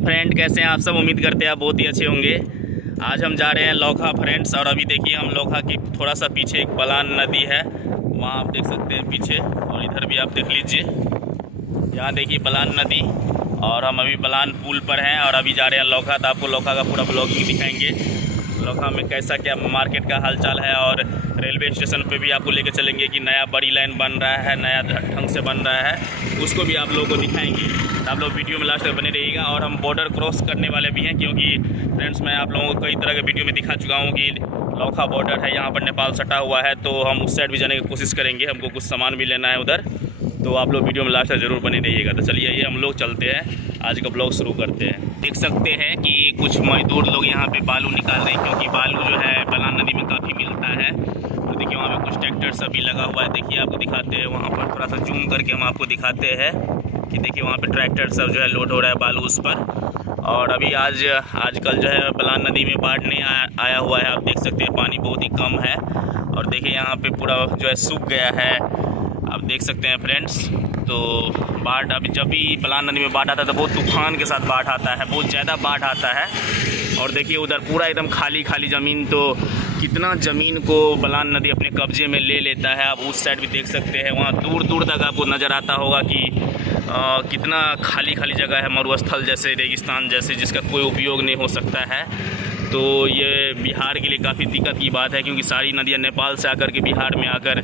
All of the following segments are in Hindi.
फ्रेंड कैसे हैं आप सब। उम्मीद करते हैं आप बहुत ही अच्छे होंगे। आज हम जा रहे हैं लोखा फ्रेंड्स। और अभी देखिए हम लोखा की थोड़ा सा पीछे एक बलान नदी है, वहाँ आप देख सकते हैं पीछे, और इधर भी आप देख लीजिए, यहाँ देखिए बलान नदी। और हम अभी बलान पुल पर हैं और अभी जा रहे हैं लोखा। तो आपको लोखा का पूरा ब्लॉगिंग दिखाएंगे, लोखा में कैसा क्या मार्केट का हालचाल है। और रेलवे स्टेशन पे भी आपको लेके चलेंगे कि नया बड़ी लाइन बन रहा है, नया ढंग से बन रहा है, उसको भी आप लोगों को दिखाएंगे। तो आप लोग वीडियो में लास्ट तक बने रहिएगा। और हम बॉर्डर क्रॉस करने वाले भी हैं, क्योंकि फ्रेंड्स मैं आप लोगों को कई तरह के वीडियो में दिखा चुका हूँ कि लोखा बॉर्डर है, यहाँ पर नेपाल सटा हुआ है। तो हम उस साइड भी जाने की कोशिश करेंगे, हमको कुछ सामान भी लेना है उधर। तो आप लोग वीडियो में लास्ट तक ज़रूर बने रहिएगा। तो चलिए ये हम लोग चलते हैं, आज का ब्लॉग शुरू करते हैं। देख सकते हैं कि कुछ मजदूर लोग यहाँ पे बालू निकाल रहे हैं, क्योंकि बालू जो है बलान नदी में काफ़ी मिलता है। तो देखिए वहाँ पे कुछ ट्रैक्टर सभी लगा हुआ है। देखिए आपको दिखाते हैं, वहाँ पर थोड़ा सा जूम करके हम आपको दिखाते हैं कि देखिए वहाँ पे ट्रैक्टर सब जो है लोड हो रहा है बालू उस पर। और अभी आजकल जो है बलान नदी में बाढ़ नहीं आया हुआ है, आप देख सकते हैं पानी बहुत ही कम है। और देखिए यहाँ पे पूरा जो है सूख गया है, आप देख सकते हैं फ्रेंड्स। तो बाढ़ अभी जब भी बलान नदी में बाढ़ आता है तो बहुत तूफान के साथ बाढ़ आता है, बहुत ज़्यादा बाढ़ आता है। और देखिए उधर पूरा एकदम खाली खाली ज़मीन, तो कितना ज़मीन को बलान नदी अपने कब्जे में ले लेता है। आप उस साइड भी देख सकते हैं, वहाँ दूर दूर तक आपको नज़र आता होगा कि कितना खाली खाली जगह है, मरुस्थल जैसे, रेगिस्तान जैसे, जिसका कोई उपयोग नहीं हो सकता है। तो ये बिहार के लिए काफ़ी दिक्कत की बात है, क्योंकि सारी नदियाँ नेपाल से आकर के बिहार में आकर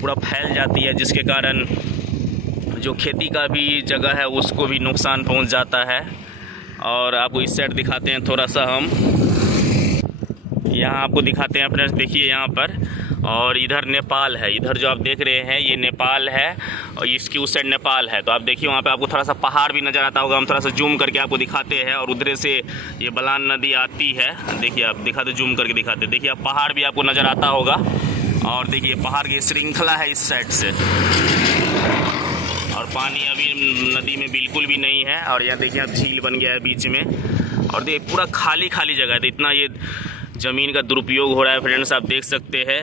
पूरा फैल जाती है, जिसके कारण जो खेती का भी जगह है उसको भी नुकसान पहुंच जाता है। और आपको इस साइड दिखाते हैं थोड़ा सा, हम यहाँ आपको दिखाते हैं फ्रेंड्स। देखिए यहाँ पर, और इधर नेपाल है, इधर जो आप देख रहे हैं ये नेपाल है, और इसकी उस साइड नेपाल है। तो आप देखिए वहाँ पे आपको थोड़ा सा पहाड़ भी नज़र आता होगा, हम थोड़ा सा जूम करके आपको दिखाते हैं। और उधर से ये बलान नदी आती है, देखिए आप दिखाते, जूम करके दिखाते, देखिए आप पहाड़ भी आपको नज़र आता होगा। और देखिए पहाड़ की श्रृंखला है इस साइड से, और पानी अभी नदी में बिल्कुल भी नहीं है। और यहाँ देखिए आप झील बन गया है बीच में, और देखिए पूरा खाली खाली जगह है। तो इतना ये ज़मीन का दुरुपयोग हो रहा है फ्रेंड्स, आप देख सकते हैं।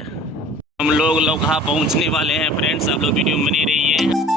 हम लोग लोखा पहुँचने वाले हैं फ्रेंड्स, आप लोग वीडियो में बने रहिए।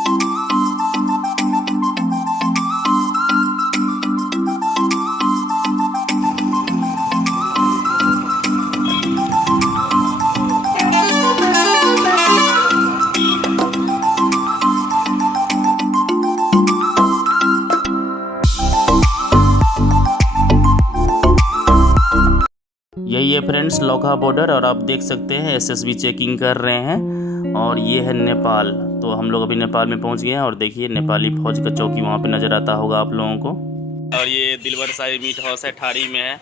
यही है फ्रेंड्स लोखा बॉर्डर, और आप देख सकते हैं एसएसबी चेकिंग कर रहे हैं। और ये है नेपाल। तो हम लोग अभी नेपाल में पहुंच गए हैं, और देखिए नेपाली फौज का चौकी वहां पे नज़र आता होगा आप लोगों को। और ये दिलवर साई मीट हाउस है, ठाड़ी में है,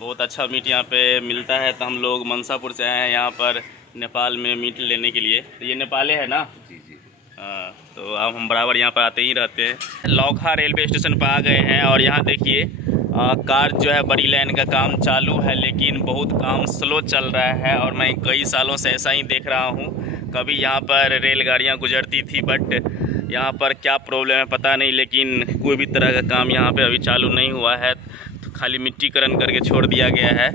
बहुत अच्छा मीट यहाँ पे मिलता है। तो हम लोग मनसापुर से आए हैं यहाँ पर नेपाल में मीट लेने के लिए। तो ये नेपाली है ना? जी जी। हाँ, तो अब हम बराबर यहाँ पर आते ही रहते हैं। लोखा रेलवे स्टेशन पर आ गए हैं, और यहाँ देखिए कार जो है बड़ी लाइन का काम चालू है, लेकिन बहुत काम स्लो चल रहा है। और मैं कई सालों से ऐसा ही देख रहा हूँ, कभी यहाँ पर रेलगाड़ियाँ गुजरती थी, बट यहाँ पर क्या प्रॉब्लम है पता नहीं, लेकिन कोई भी तरह का काम यहाँ पे अभी चालू नहीं हुआ है। तो खाली मिट्टीकरण करके छोड़ दिया गया है,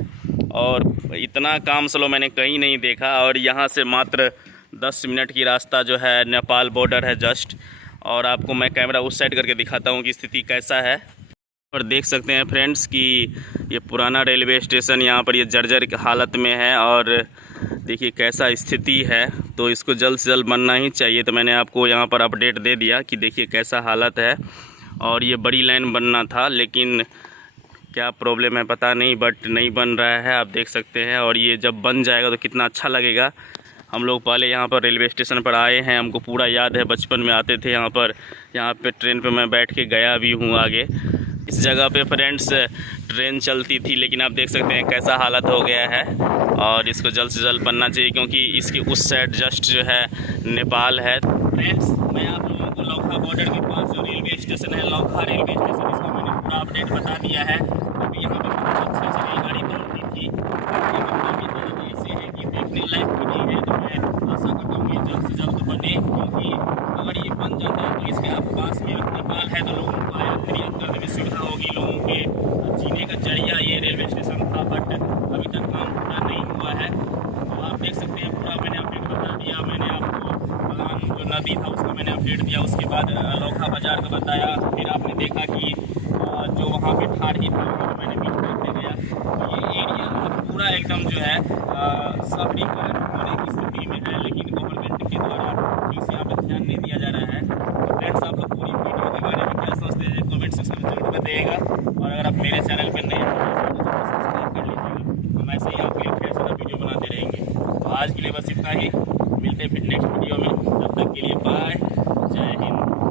और इतना काम स्लो मैंने कहीं नहीं देखा। और यहाँ से मात्र 10 मिनट की रास्ता जो है नेपाल बॉर्डर है जस्ट। और आपको मैं कैमरा उस साइड करके दिखाता हूँ कि स्थिति कैसा है। और देख सकते हैं फ्रेंड्स कि ये पुराना रेलवे स्टेशन यहाँ पर ये जर्जर की हालत में है, और देखिए कैसा स्थिति है। तो इसको जल्द से जल्द बनना ही चाहिए। तो मैंने आपको यहाँ पर अपडेट दे दिया कि देखिए कैसा हालत है। और ये बड़ी लाइन बनना था, लेकिन क्या प्रॉब्लम है पता नहीं, बट नहीं बन रहा है, आप देख सकते हैं। और ये जब बन जाएगा तो कितना अच्छा लगेगा। हम लोग पहले यहाँ पर रेलवे स्टेशन पर आए हैं, हमको पूरा याद है, बचपन में आते थे यहाँ पे ट्रेन पे मैं बैठ के गया भी हूँ आगे। इस जगह पे फ्रेंड्स ट्रेन चलती थी, लेकिन आप देख सकते हैं कैसा हालत हो गया है। और इसको जल्द से जल्द बनना चाहिए, क्योंकि इसके उस साइड जस्ट जो है नेपाल है। फ्रेंड्स मैं आप लोगों को लोखा बॉर्डर के पास जो रेलवे स्टेशन है, लोखा रेलवे स्टेशन, इसका मैंने पूरा अपडेट बता दिया है। अभी यहाँ पर बहुत अच्छे से रेलगाड़ी दौड़ती थी, अभी ऐसे है कि देखने लायक भी नहीं है। तो मैं आशा करता हूँ ये जल्द से जल्द बने, क्योंकि अगर ये बन जाता है तो इसके पास में नेपाल है, तो लोगों को यातायात करने में सुविधा होगी, लोगों के जीने का जरिया ये रेलवे स्टेशन था। बट अभी तक काम पूरा नहीं हुआ है। तो आप देख सकते हैं पूरा मैंने अपडेट बता दिया। मैंने आपको बलान जो नदी था उसका मैंने अपडेट दिया, उसके बाद लोखा बाज़ार का बताया। फिर आपने देखा कि जो वहाँ पे ठाड़ ही था, वहाँ पे मैंने मीट खरीदने गया। तो ये एरिया मतलब पूरा एकदम जो है शहरीकरण होने की स्थिति में है, लेकिन गवर्नमेंट के द्वारा ठीक से यहाँ पे ध्यान नहीं दिया जा रहा है। तो फ्रेंड्स, आप लोग पूरी वीडियो के बारे में क्या सोचते हैं कमेंट सेक्शन में जरूर बताइएगा। और अगर आप मेरे चैनल पर नए हैं तो सब्सक्राइब कर लीजिएगा। हम ऐसे ही आपके लिए ढेर सारा वीडियो बनाते रहेंगे। तो आज के लिए बस इतना ही, मिलते हैं फिर नेक्स्ट वीडियो में। तब तक के लिए बाय, जय हिंद।